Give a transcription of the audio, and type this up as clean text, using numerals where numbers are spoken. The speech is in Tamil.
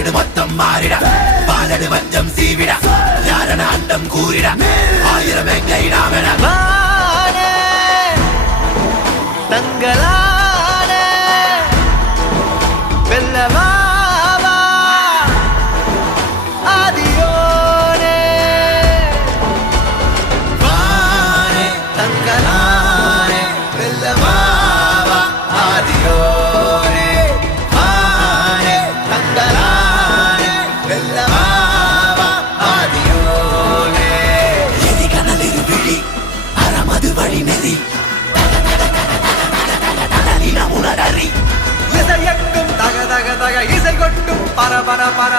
பாரிடு மொத்தம் மாறிட பாலடு வஞ்சம் சீவிட யாரன அண்டம் கூறிட ஆயிரம் எங்கை நாமென தங்களான வெல்லவாவா ஆதியோனே வானே தங்களானே வெல்லவாவா ஆதியோனே வானே தங்களானே வெல்லவாவா ஆதியோனே எதி கனலிரு விழி அறமது வழி நெறி இசையக்கும் தக தக தக இசை கொட்டும் பர பர பர